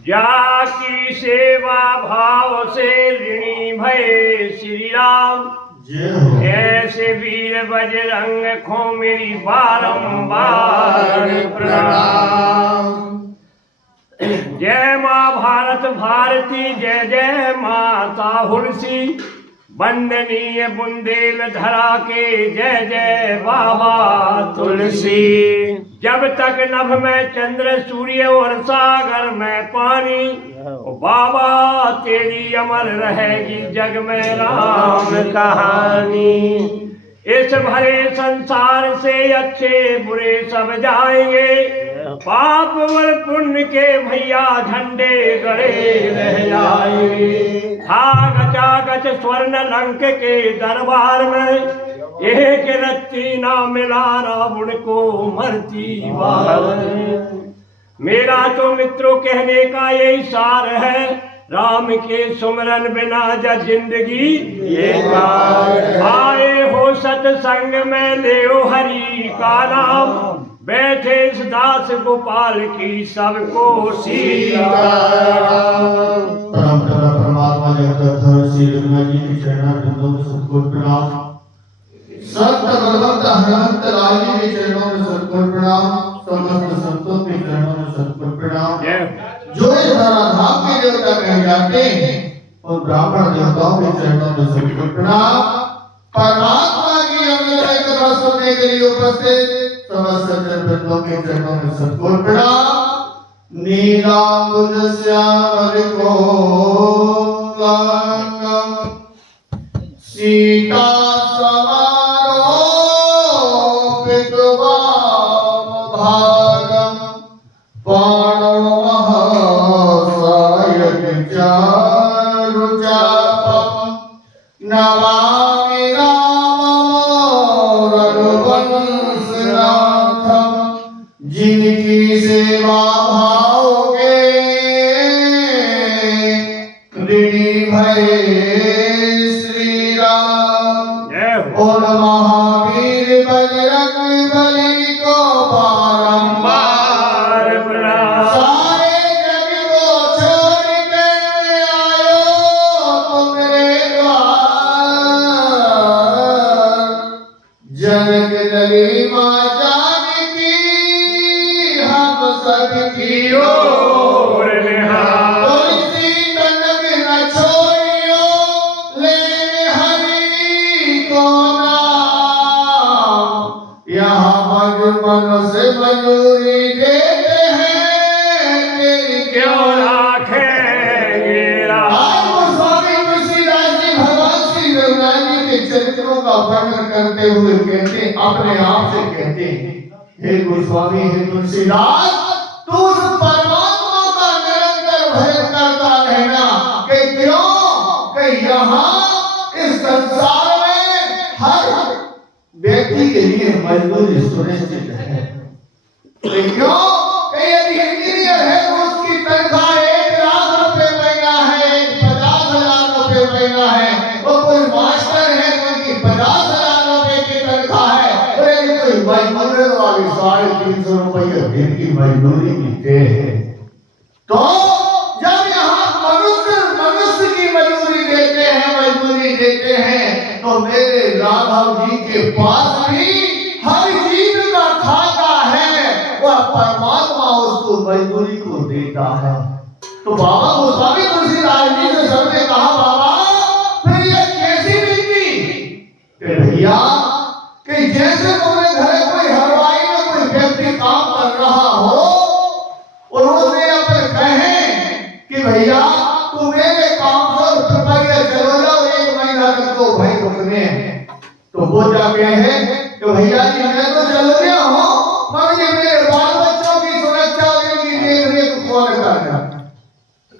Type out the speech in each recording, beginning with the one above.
जाकी सेवा भाव से ऋणी भये श्री राम। ऐसे वीर बजरंग को मेरी बारंबार प्रणाम। जय माँ भारत भारती, जय जय माता हुलसी, वंदनीय बुंदेल धरा के जय जय बाबा तुलसी। जब तक नभ में चंद्र सूर्य और सागर में पानी, बाबा तेरी अमर रहेगी जग में राम कहानी। इस भरे संसार से अच्छे बुरे सब जाएंगे, पाप और पुण्य के भैया झंडे गड़े रह जाएंगे। गच स्वर्ण लंक के दरबार में एक रत्ती ना मिला रावण को मरती बार। मेरा तो मित्रों कहने का यही सार है, राम के सुमरन बिना जब जिंदगी बेकार। आए हो सत्संग में लेओ हरि का नाम, बैठे इस दास गोपाल की सबको सीताराम। परमात्मा जगदधर श्री रघुनाथ जी के चरणों में सतगुरु प्रणाम। संत भगवंत हनुमंत लाल जी के चरणों में सतगुरु प्रणाम। समस्त संतों के चरणों में सतगुरु प्रणाम। जो इस धराधाम के देवता कहे जाते हैं और ब्राह्मण देवताओं के चरणों में सतगुरु प्रणाम। परमात्मा की अमृत कथा सुनने के लिए उपस्थित समस्त जनवृंदों के चरणों में सतगुरु प्रणाम। नीलांबुज श्यामल कोमलांगं सीता समारोपित वामभागं पाणिमहसायक चारुचापं नमामि रामं रघुवंशनाथं। जिनकी सेवा श्री राम। और महावीर बजरंग बली को बारंबार प्रणाम। सारे जग को छोड़ के आयो तो मेरे द्वार। जनक नगरी मां जानकी हम सबकी ओर निहार। से मजूरी देते हैं तेरी क्यों राखेंगे राम। स्वामी तुलसीदास जी भगवान श्री रघुनाथ जी के चरित्रों का वर्णन करते हुए कहते, अपने आप से कहते हैं, हे गोस्वामी हे तुलसीदास, तू उस परमात्मा का निरंतर भजन करता रहना। कि क्यों कि यहाँ इस संसार में हर व्यक्ति के लिए मजदूरी सुनिश्चित है। क्यों? यदि इंजीनियर है तो उसकी तनख्वाह 1,00,000 रुपए महीना है, 50,000 रुपए महीना है। वो कोई मास्टर है तो उसकी 50,000 रुपए की तनख्वाह है। और यदि कोई मजदूर वाली 350 रुपये दिन की मजदूरी मिलते हैं, तो जब यहाँ मनुष्य की मजदूरी देते हैं तो मेरे राघव जी के पास भी हर चीज का खाता है, वह परमात्मा उसको मजदूरी को देता है। तो बाबा गोस्वामी तुलसीदास जी से सबने कहा, बाबा फिर ये कैसी विधि? भैया कि जैसे तुम्हारे घर कोई हलवाई में कोई व्यक्ति काम कर रहा हो और उसने अपने कहे कि भैया तू मेरे काम पर रुपया चलो जाओ, 1 महीना तक तो भाई रुकने हैं। तो वो जाके है कि भैया जी मैं तो चल गया हूँ, मगर ये मेरे बाल बच्चों की सुरक्षा की देख रेख कौन करेगा?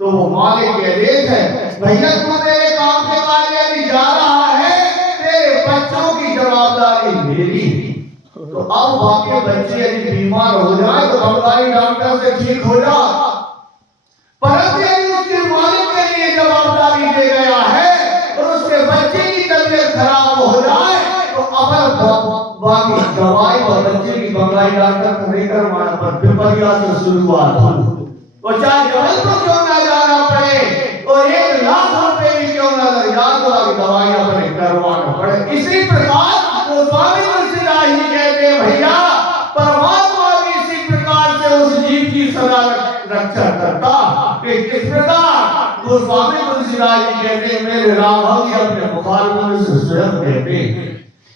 तो वो मालिक के आदेश है, भैया तू मेरे काम के कार्य यदि जा रहा है, तेरे बच्चों की जवाबदारी मेरी। तो अब बाकी बच्चे यदि बीमार हो जाए तो बंगाली डॉक्टर से ठीक हो जा, परंतु यदि उसके मालिक के लिए जवाबदारी दे गया है और उसके बच्चे की तबीयत खराब हो जाए तो अमर बाकी दवाई और बच्चे की बंगाली डॉक्टर को नहीं करवाना, पर विपर्या से शुरुआत हो। और चाहे जबल को क्यों ना जाना पड़े, और 1,00,000 रुपए भी क्यों ना लग जाए तो आगे दवाइयां अपने करवाना पड़े। इसी प्रकार गोस्वामी तुलसीदास जी कहते हैं भैया परमात्मा भी इसी प्रकार से उस जीव की सदा रक्षा करता कि किस प्रकार गोस्वामी तुलसीदास जी कहते हैं मेरे राघव जी अपने मुखारबिंद से स्वयं कहते हैं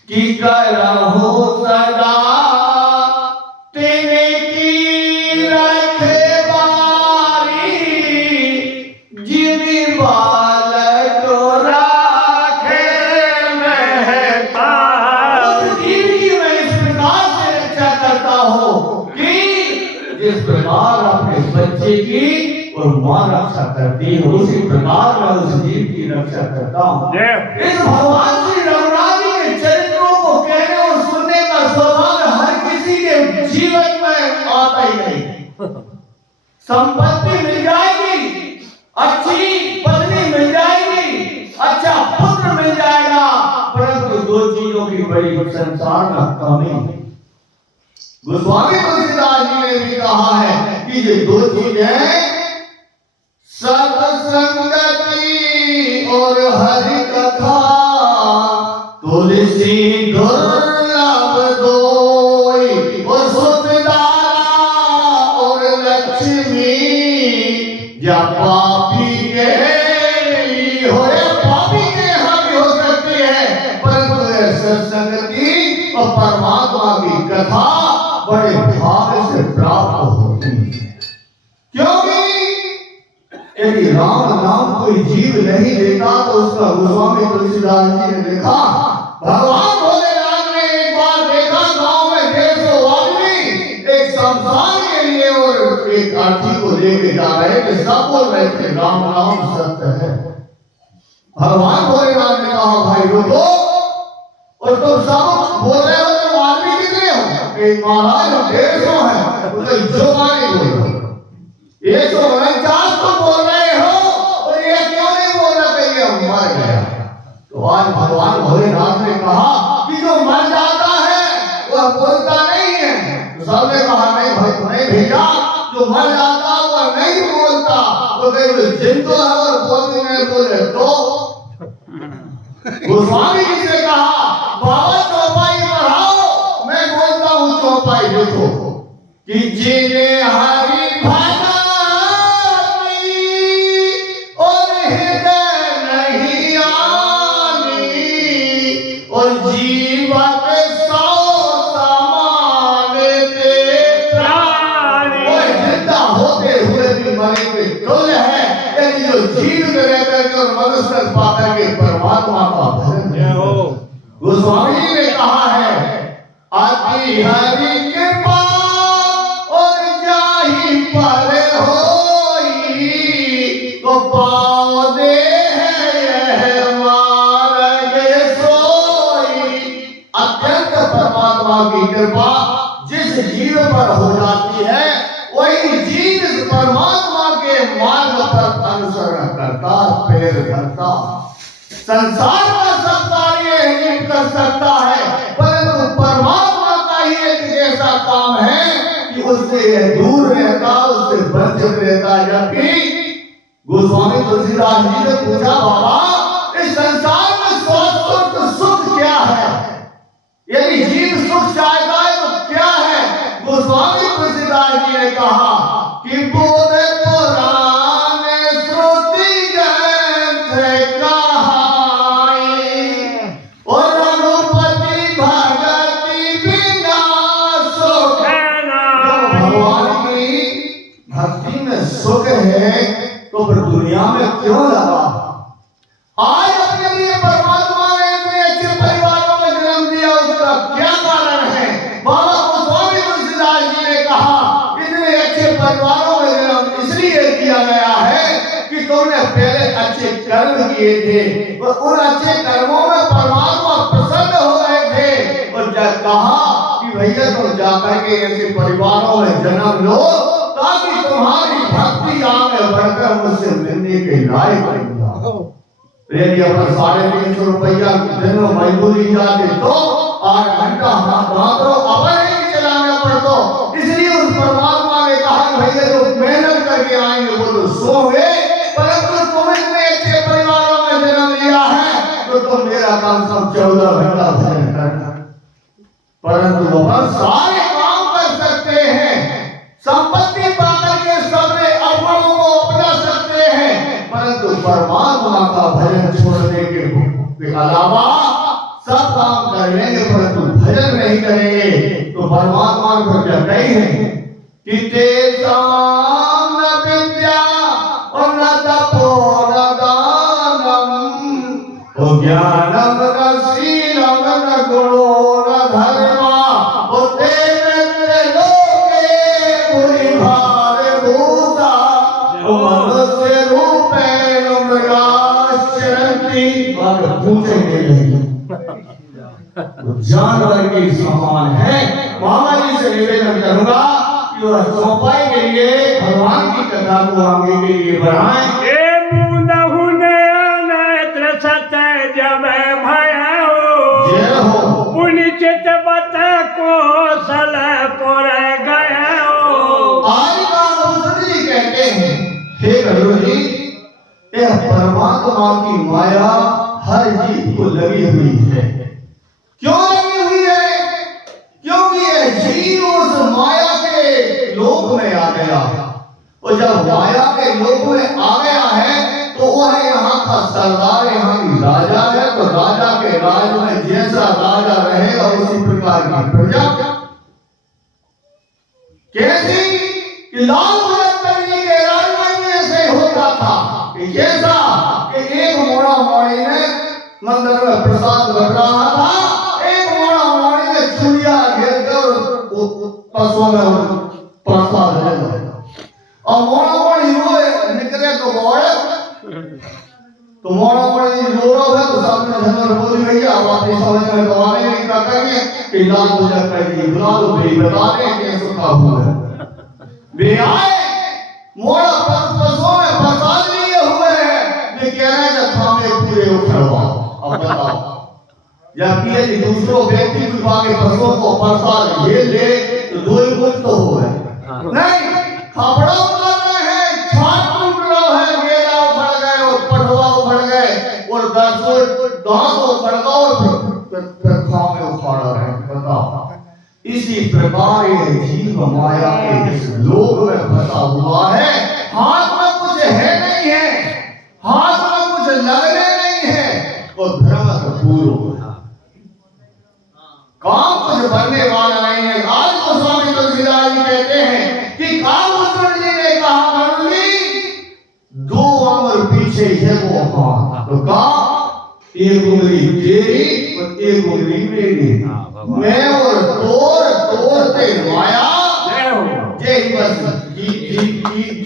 कि कर रहो सदा तेने की रखवारी जिनी बालक को राखे महता। उस जीव की मैं इस प्रकार से रक्षा करता हूँ कि जिस प्रकार अपने बच्चे की और मां रक्षा करती है उसी प्रकार मैं उस जीव की रक्षा करता हूँ। इस भगवान श्री रघुनाथ जी के चरित्रों को कहने और सुनने का सौभाग्य हर किसी के जीवन में आता ही नहीं। संपत्ति मिल जाएगी, अच्छी पत्नी मिल जाएगी, अच्छा पुत्र मिल जाएगा, परंतु दो चीजों की बड़ी संसार में कमी है। गोस्वामी तुलसीदास जी ने भी कहा है कि ये दो चीजें सत्संगति और हरि कथा तुलसी दुर्लभ दोई और सुतदारा और लक्ष्मी या पापी के हो या पापी के यहाँ भी हो सकती है, परंतु सत्संगति और परमात्मा की कथा बड़े भाव से प्राप्त होती है। क्योंकि यदि राम नाम कोई जीव नहीं लेता तो उसका गोस्वामी तुलसीदास जी ने लिखा भगवान भोलेनाथ ने एक बार देखा गांव में 150 आदमी एक शमशान के लिए और एक अर्थी को लेके जा रहे थे। सब बोल रहे थे राम नाम सत्य है। भगवान भोलेनाथ ने कहा भाई रुको, और तुम सब बोल रहे हो तो आदमी कितने हो? महाराज 150 है। तो जो माने बोलो 149 तो बोल रहे हो और ये क्यों नहीं बोल रहा कि ये मर गया? तो आज भगवान भोलेनाथ ने कहा कि जो मर जाता है वह बोलता नहीं है। तो सबने कहा नहीं भाई नहीं भैया, जो मर जाता वह नहीं बोलता, वो कहीं जिंदा है और बोलते नहीं बोले तो। गोस्वामी जी से कहा बाबा चौपाई बढ़ाओ, मैं बोलता हूँ चौपाई देखो कि जिने हरि भगवती और हृदय नहीं आनी और जीवत सौ समान ते प्राणी। वो जिंदा होते हुए भी मरे में तुल्य है, यदि जो जीव में रहकर के और मनुष्य पाकर के परमात्मा का भजन हो। गोस्वामी जी ने कहा है अति हरि कृपा और जाहि पर होई तो पाओ दे है मार्ग सोई। अत्यंत परमात्मा की कृपा जिस जीव पर हो जाती है वही जीव इस परमात्मा के मार्ग पर अनुसरण करता, पैर धरता। संसार का सब कार्य नहीं कर सकता है, परंतु परमात्मा का ही एक ऐसा काम है कि उससे दूर रहता, उससे वंचित रहता। जबकि गोस्वामी तुलसीदास जी ने पूछा बाबा इस संसार में शाश्वत सुख क्या है? यदि जीव सुख चाहता है तो क्या है? गोस्वामी तुलसीदास जी ने कहा कि बोध पुराण श्रुति ग्रंथ कहाई और रघुपति भगति बिना सुख नहीं। भगवान की भक्ति में सुख है तो फिर दुनिया में क्यों लगा? आज अपने लिए परमात्मा ने इतने अच्छे परिवारों में जन्म दिया, उसका क्या कारण है? बाबा गोस्वामी तुलसीदास जी ने कहा इतने अच्छे परिवारों में जन्म इसलिए दिया गया है कि तुमने पहले अच्छे कर्म किए थे और उन अच्छे कर्मों में परमात्मा प्रसन्न हो गए थे और जब कहा कि भैया तुम जाकर के ऐसे परिवारों में जन्म लो ताकि तुम्हारी भक्ति आगे बढ़कर मुझसे मिलने के लायक बन जाओ। यदि अपन 350 रुपया दिन में मजदूरी जाते तो 8 घंटा मात्र अपन ही चलाना पड़ता। इसलिए उस परमात्मा ने कहा भैया जो मेहनत करके तो सो हुए, परंतु तुम इतने अच्छे परिवारों में जन्म लिया है तो तुम मेरा काम सब 14 घंटा भजन करना। परंतु बाबा सारे काम कर सकते हैं, संपत्ति पाकर के सबने अवगुणों को अपना सकते हैं, परंतु परमात्मा का भजन छोड़ने के अलावा सब काम कर लेंगे परंतु भजन नहीं करेंगे तो परमात्मा को क्या कहेंगे कि तेजाम न विद्या और न तपो न दानम ओ ज्ञानम न शीलम न गुणो न धर्मा ओ तेरे लोके बुरी भार भूता ओ मनुष्य रूपेण मृगाश्चरन्ति। बात पूछेंगे नहीं, जानवर के समान है। मामा जी से निवेदन करूंगा कि वह चौपाई के लिए भगवान की कथा को आगे के लिए बढ़ाएं। जब भयो पुनिचित बत को सल पर गयो। आज का जी कहते हैं हे गुरु जी, यह परमात्मा की माया हर जीव को लगी हुई है। क्यों लगी हुई है? क्योंकि यह जीव उस माया के लोक में आ गया, और जब माया के लोक में आ गया है तो वह यहाँ का सरदार, यहाँ की राजा है, तो राजा के राज में जैसा राजा रहेगा उसी प्रकार की प्रजा। कैसी कि लाल बहादुर जी के राज में ऐसे होता था कि जैसा कि एक मोड़ा मोड़ी ने मंदिर में प्रसाद बन रहा था, एक मोड़ा मोड़ी ने चुड़िया घेर कर पशुओं में प्रसाद ले लिया, और मोड़ा मोड़ी हुए निकले तो मोड़ा मोड़ी रो रहा है तो सामने जनरल बोली भैया आप अपनी समझ में गवाने नहीं कर करेंगे कि लाल पूजा करेंगे, बुला लो भाई, बता रहे हैं कि सुखा हुआ है। वे आए, मोड़ा पशुओं में प्रसाद लिए हुए हैं, वे कह रहे हैं थामे पूरे उखड़वाओ। अब बताओ, जबकि यदि दूसरों व्यक्ति को आगे पशुओं को प्रसाद ये ले तो दो ही मुक्त तो हो गए, नहीं खपड़ा उतर रहे हैं, छाट टूट रहा है, गेला उखड़ गए और पटवा उखड़ गए और दांत उखड़ गए और फिर खामे उखाड़ रहे हैं। बताओ, इसी प्रकार ये जीव माया के इस लोक में फंसा हुआ है। हाथ में कुछ है नहीं है, हाथ में कुछ लगने नहीं है और भ्रमत पूर्व काम कुछ बनने वाला नहीं है। आज तो स्वामी तुलसीदास जी कहते हैं कि कामसूत्र जी ने कहा मंडली दो अंगुल पीछे है वो हाथ, तो कहा एक उंगली तेरी और एक उंगली मेरी, मैं और तोड़ते माया जय बस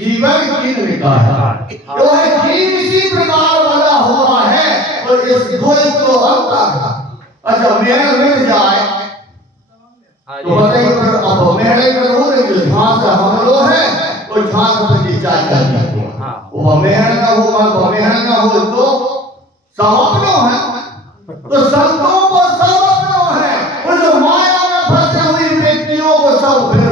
जीवन की निकाह है। तो है जीव इसी प्रकार बना हुआ है और इस द्वैत को अंतर। अच्छा मेहनत मिल जाए तो बताइए, अब मेहनत में हो रही जो झांस का हमलो है और झांस पर की चाचा जी वो मेहनत का हो, मेहनत का हो तो सब अपनों है, तो संतों को सब अपनों है, वो जो माया में फंसे हुई व्यक्तियों को सब फिर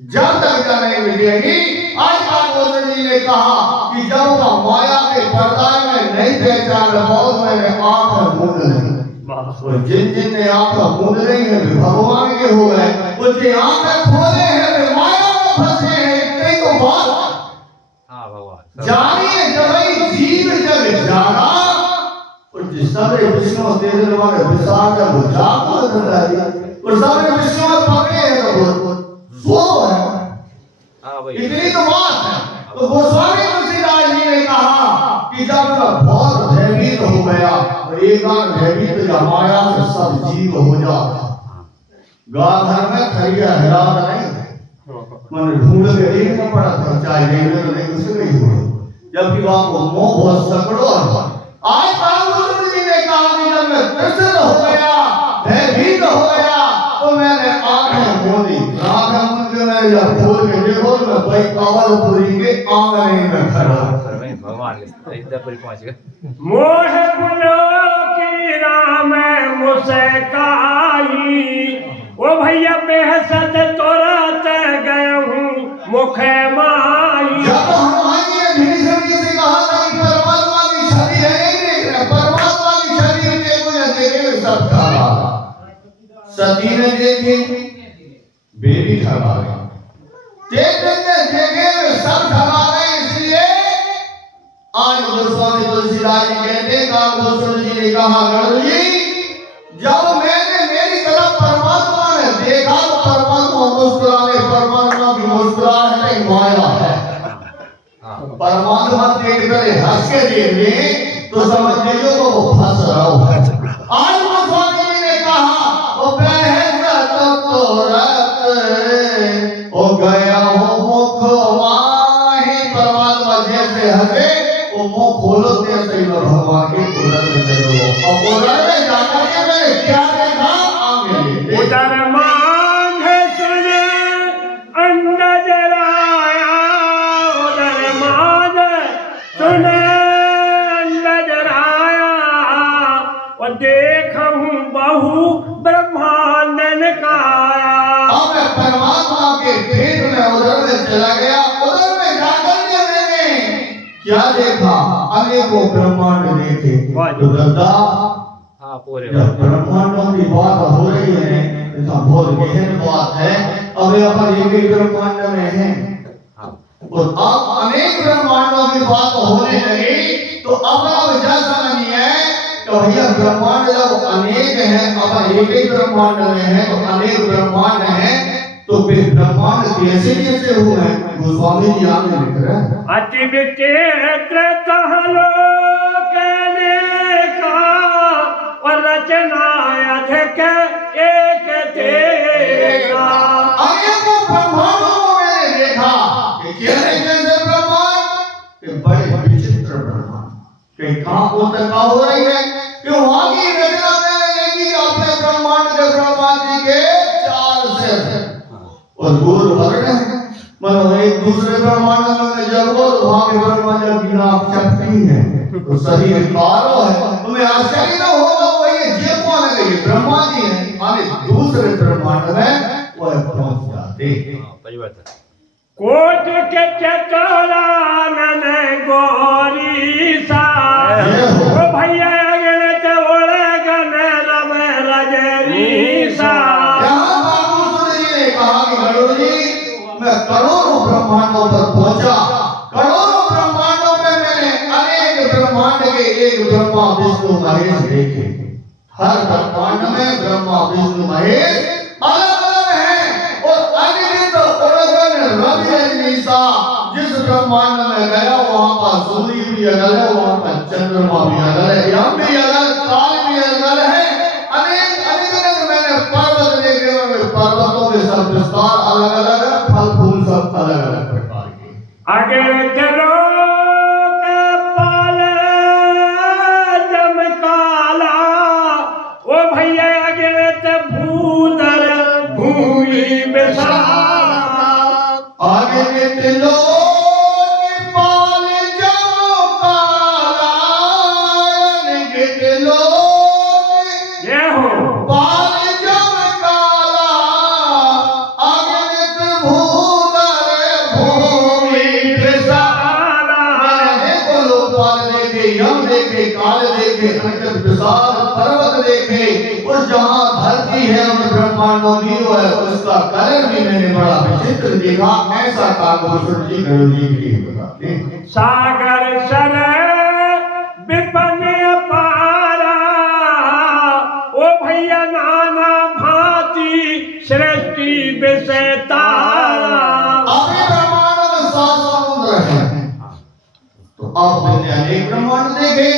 जब तक का नहीं मिलेगी। आज का गोविंद जी ने कहा कि जब का माया के पर्दाए में नहीं पहचान बहुत मैंने आंख मूंद नहीं, और जिन ने आंख मूंद नहीं है वे भगवान के हो गए, वो जो आंख खोले हैं वे माया में फंसे हैं। इतने को बात जानिए जब जीव जब जाना और जिस सारे विष्णु तेरे वाले विशाल का बुझाता है और सारे विष्णु पकड़े हैं तो वो है, इतनी तो बात है। तो गोस्वामी तुलसीदास जी ने कहा कि जब बहुत भयभीत हो गया और एक बार भयभीत या माया से सब जीव हो जाता, गाँव में खरिया हिरा नहीं मन ढूंढ के देखना पड़ा था, चाहे नहीं कुछ नहीं हुआ, जबकि वहां को मोह बहुत सकड़ो। आज बाबू जी ने कहा कि जब मैं त्रसित हो गया, भयभीत हो गया तो मैंने आंखें मोदी, आंखें मूंद के मैं जब खोल के देखो तो मैं भाई कावलपुरी के आंगन में खड़ा भगवान इधर पर पहुंच गए। मोह पुलो की राम मुस्काई, ओ भैया बेहसत तोरत गए हूँ मुखे माई। जब हनुमान जी ने भीषण जी से कहा था कि परमात्मा की छवि है, नहीं देख रहे, परमात्मा की छवि देखो या देखे सब खा। सती ने देखे, बेबी खा गई, देखे सब खा गए। इसलिए आज गोस्वामी तुलसीदास जी कहते हैं, गोस्वामी जी ने कहा, गरुड़ जी जब मैंने मेरी तरफ परमात्मा ने देखा तो परमात्मा मुस्कुराने, परमात्मा की मुस्कुराहट एक माया है। परमात्मा देख कर हंस के देख ले तो समझ लीजिए तो वो फंस रहा है। आज गोस्वामी जी ने कहा, ओ बहस तो रत ओ गया हो मुख माही। परमात्मा जैसे हंसे वो मुंह खोलो तैसे ही भगवान के उदर में चलो। और उदर में जाकर के मैंने क्या देखा, आगे उदर मांग सुने अंडज राया, उदर मांग सुने अंडज राया। और देखूं बहु ब्रह्मांडन काया। अब मैं परमात्मा के पेट में उदर में चला गया। उदर में जाकर के मैंने क्या देखा, अनेकों ब्रह्मांड देखे। तो दादा हाँ पूरे जब ब्रह्मांडों की बात हो रही है तो बहुत गहन बात है। अब अपन एक ही ब्रह्मांड में हैं और अब अनेक ब्रह्मांडों की बात होने लगी तो अपना वजह समझिए तो भैया ब्रह्मांड जब अनेक हैं, अब एक ही ब्रह्मांड में है तो अनेक ब्रह्मांड हैं, तो फिर ब्रह्मांड कैसे कैसे हुए? गोस्वामी जी आगे लिख रहे हैं, अति विचित्र तहलो कहने का और रचना अधिक एक तेरा। अनेकों ब्रह्मांडों को मैंने देखा कि कैसे कैसे ब्रह्मांड, कि बड़े विचित्र ब्रह्मांड, कि कहाँ कोतरका हो रही है, कि वहाँ की रचना मैंने देखी अपने ब्रह्मांड के ब्रह्मा जी के 4 सिर और गोल वर्ण है। मतलब एक दूसरे ब्रह्मांड में जब वहाँ के ब्रह्मा जब बिना शक्ति है तो शरीर कारो है, तुम्हें आश्चर्य न होगा वो ये जे कौन है, ये ब्रह्मा जी है। माने दूसरे ब्रह्मांड में वो पहुंच जाते। परिवर्तन कोट के चतुरानन गोरी सा, ओ भैया अगले ते ओले गने रम रजरी सा। यहाँ बाबू जी ने कहा कि गरुड़ जी मैं करोड़ों ब्रह्मांडों पर पहुंचा, करोड़ों ब्रह्मांडों में मैंने अनेक ब्रह्मांड के एक ब्रह्मा विष्णु महेश देखे। हर ब्रह्मांड में ब्रह्मा विष्णु महेश अलग अलग हैं और अनित उड़गन रवि रजनीसा। जिस ब्रह्मांड में गया वहां का सूर्य भी अलग है, वहां का चंद्रमा भी अलग है, यम भी अलग, काल भी अलग है। अनेक अनेक मैंने पर्वत देखे, पर्वतों के सब विस्तार अलग अलग है, फल फूल सब अलग अलग प्रकार के। आगे चलो के पाले जमकाला, ओ भैया अगले ते भूदर भूमि बिसारा। आगे के तिलो के पाल जमकाला, के तिलो ये हो पाल जमकाला, आगे के भूदर भूमि बिसारा। देखो लोग पाल देखे, यम देखे, काल देखे, अनंत विशाल पर्वत देखे, और जहाँ धरती है उन ब्रह्मांडों की है उसका कलर भी मैंने बड़ा विचित्र देखा। ऐसा कागोसुर जी गरुड़ जी के लिए बताते हैं। सागर सर विपन पारा, ओ भैया नाना भांति सृष्टि विषय तारा। अभी ब्रह्मांड में 7 समुद्र हैं, तो आप मैंने अनेक ब्रह्मांड देखे,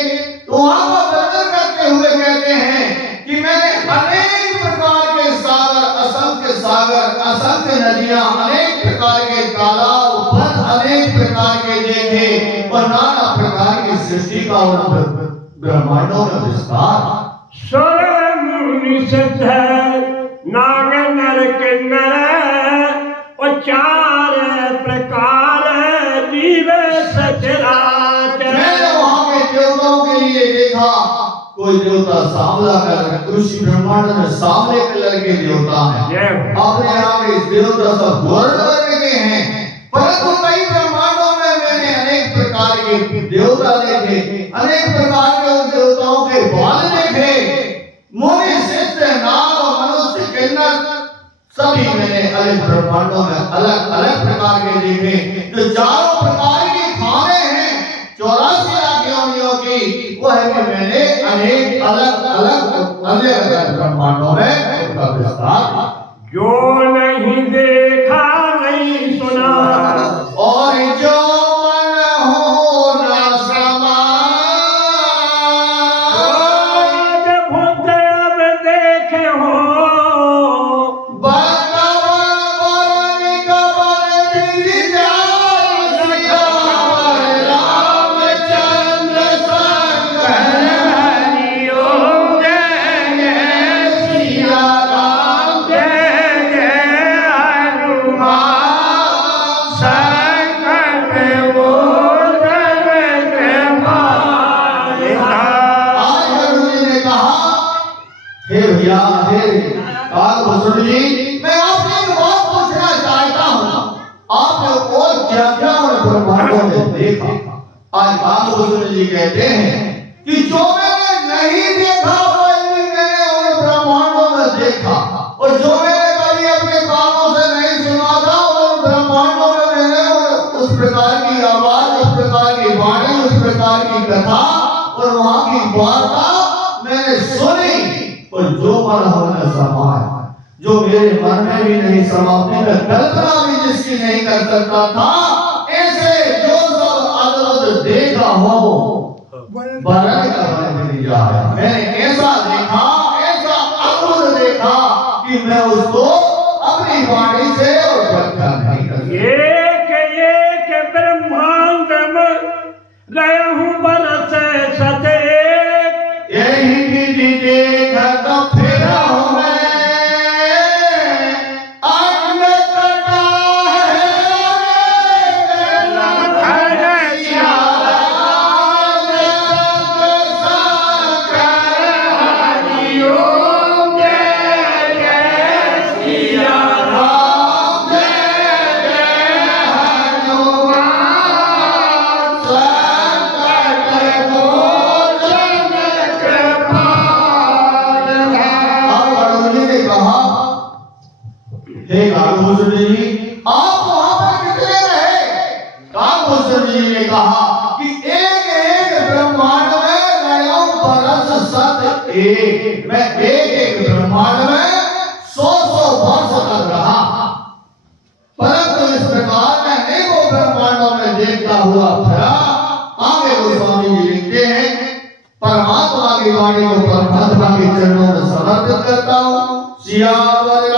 तो वहां पर वर्णन करते हुए कहते हैं कि मैंने अनेक प्रकार के सागर, असंख्य नदियां, अनेक प्रकार के तालाब, वन अनेक प्रकार के देखे और नाना प्रकार की सृष्टि का और ब्रह्मांडों में विस्तार। सुर मुनि सिद्ध नाग नर किन्नर, और 4 प्रकार जीव सचराचर। मैंने वहां के देवताओं के लिए देखा, कोई देवता सांवला कलर, ऋषि ब्रह्मांड में सांवले कलर के देवता हैं। अपने यहाँ के देवता सब गोल्ड कलर के हैं, ब्रह्मांडों में अलग अलग प्रकार के देखें, जो चारों प्रकार के खाने हैं 84 लाख योनियों की, वो है कि मैंने अनेक अलग अलग ब्रह्मांडों में उनका विस्तार जो नहीं देखा नहीं सुना और जो मन हो न समा, जब होते अब देखे हो जी, मैं आपसे एक बात पूछना चाहता हूँ, आपने और क्या क्या ब्रह्मांडों में देखा? आज बाबा जी कहते हैं कि जो मैंने नहीं देखा वही मैंने उन ब्रह्मांडों में देखा, और जो मैंने कभी अपने कानों से नहीं सुना था उन ब्रह्मांडों में मैंने उस प्रकार की आवाज, उस प्रकार की वाणी, उस प्रकार की कथा और वहां की वार्ता मैंने सुनी, और जो मन हमने समाया, जो मेरे मन में भी नहीं समा, मैं कल्पना भी जिसकी नहीं कर सकता था, ऐसे जो सब अद्भुत देखा हो वर्णन करने नहीं जा रहा। मैंने ऐसा देखा, ऐसा अद्भुत देखा कि मैं उसको अपनी वाणी से और व्याख्या नहीं कर सकता। एक ब्रह्मांड में गया हूँ बरस सते, यही विधि देखा तो फिर हूँ मैं, आप वहां पर कितने रहे? कालभूषण जी ने कहा कि एक एक ब्रह्मांड में गया बरस सत एक, मैं एक एक ब्रह्मांड में 100 वर्ष तक रहा, परंतु इस प्रकार मैं अनेकों ब्रह्मांडों में देखता हुआ फिरा। आगे गोस्वामी जी लिखते हैं, परमात्मा की वाणी को परमात्मा के चरणों में समर्पित करता हूँ। सियावर